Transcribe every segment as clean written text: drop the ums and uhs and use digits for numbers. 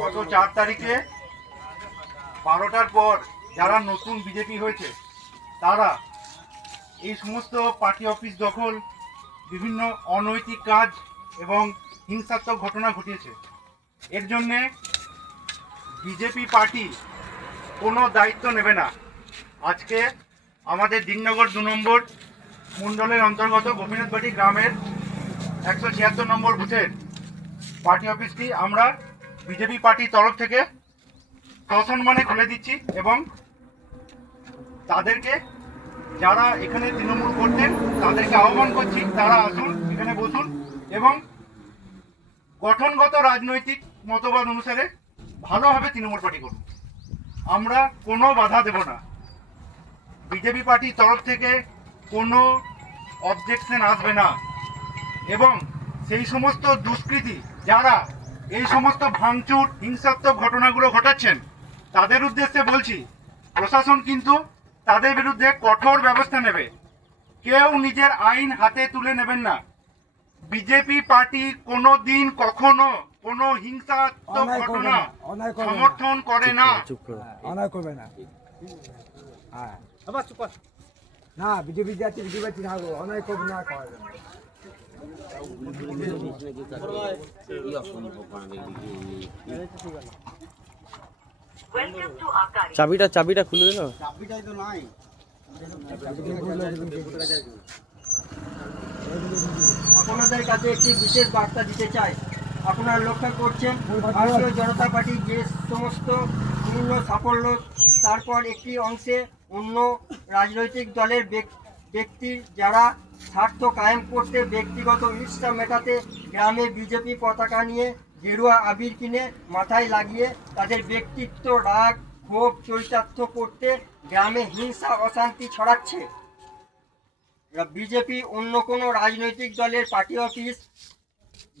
গত 4 তারিখে 12টার পর যারা নতুন বিজেপি হয়েছে তারা এই সমস্ত পার্টি অফিস দখল, বিভিন্ন অনৈতিক কাজ এবং হিংসাত্মক ঘটনা ঘটিয়েছে। এর জন্যে বিজেপি পার্টি কোনো দায়িত্ব নেবে না। আজকে আমাদের দিননগর 2 নম্বর মণ্ডলের অন্তর্গত গোপীনাথবাটি গ্রামের 176 নম্বর বুথের পার্টি অফিসটি আমরা বিজেপি পার্টির তরফ থেকে সসম্মানে খুলে দিচ্ছি এবং তাদেরকে, যারা এখানে তৃণমূল করতেন তাদেরকে আহ্বান করছি, তারা আসুন, এখানে বসুন এবং গঠনগত রাজনৈতিক মতবাদ অনুসারে ভালোভাবে তৃণমূল পার্টি করুন। আমরা কোনো বাধা দেব না। বিজেপি পার্টির তরফ থেকে কোনো অবজেকশন আসবে না এবং সেই সমস্ত দুষ্কৃতী যারা এই সমস্ত ভাঙচুর হিংসাত্মক ঘটনাগুলো ঘটাচ্ছেন তাদের উদ্দেশ্যে বলছি, প্রশাসন কিন্তু তাদের বিরুদ্ধে কঠোর ব্যবস্থা নেবে। কেউ নিজের আইন হাতে তুলে নেবেন না। বিজেপি পার্টি কোনো দিন কখনো কোনো হিংসাত্মক ঘটনা সমর্থন করে না। অন্যায় করবে না। হ্যাঁ না, বিজেপি যাচ্ছে, বিজেপি অন্যায় করবে না। চাবিটা খুলে দিল। চাবিটাই তো নাই। আপনাদের কাছে একটি বিশেষ বার্তা দিতে চাই। আপনারা লক্ষ্য করছেন ভারতীয় জনতা পার্টি যে সমস্ত পূর্ণ সাফল্য, তারপর একটি অংশে অন্য রাজনৈতিক দলের ব্যক্তি যারা স্বার্থ কায়েম করতে, ব্যক্তিগত ঈর্ষা মেটাতে গ্রামে বিজেপি পতাকা নিয়ে গেরুয়া আবির কিনে মাথায় লাগিয়ে তাদের ব্যক্তিত্ব, রাগ, ক্ষোভ চরিতার্থ করতে গ্রামে হিংসা অশান্তি ছড়াচ্ছে। বিজেপি অন্য কোনো রাজনৈতিক দলের পার্টি অফিস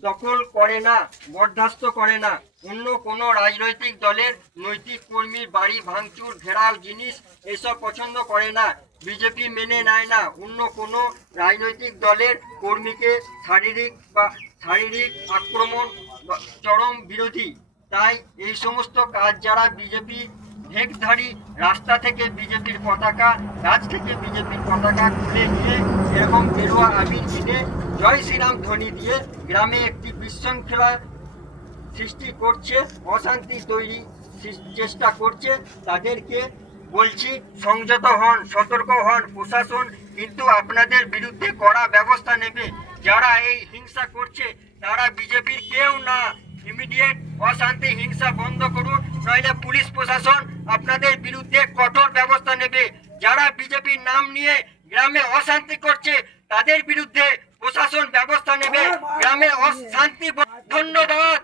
দখল করে না, বরদাস্ত করে না। অন্য কোনো রাজনৈতিক দলের নৈতিক কর্মীর বাড়ি ভাঙচুর, ঘেরাও জিনিস এসব পছন্দ করে না। বিজেপি মেনে নেয় না অন্য কোনো রাজনৈতিক দলের কর্মীকে শারীরিক আক্রমণ, চরম বিরোধী। তাই এই সমস্ত কাজ যারা বিজেপি ভেকধারী, রাস্তা থেকে বিজেপির পতাকা, রাজ থেকে বিজেপির পতাকা খুলে নিয়ে এরকম গেরুয়া আবির কিনে জয় শ্রীরাম ধ্বনি দিয়ে গ্রামে একটি বিশৃঙ্খলা সৃষ্টি করছে, অশান্তি তৈরি চেষ্টা করছে, তাদেরকে বলছি সংযত হন, সতর্ক হন। প্রশাসন কিন্তু আপনাদের বিরুদ্ধে কড়া ব্যবস্থা নেবে। যারা এই হিংসা করছে তারা বিজেপির কেউ না। ইমিডিয়েট অশান্তি হিংসা বন্ধ করুন, নইলে পুলিশ প্রশাসন আপনাদের বিরুদ্ধে কঠোর ব্যবস্থা নেবে। যারা বিজেপির নাম নিয়ে গ্রামে অশান্তি করছে তাদের বিরুদ্ধে প্রশাসন ব্যবস্থা নেবে। গ্রামে অশান্তি। ধন্যবাদ।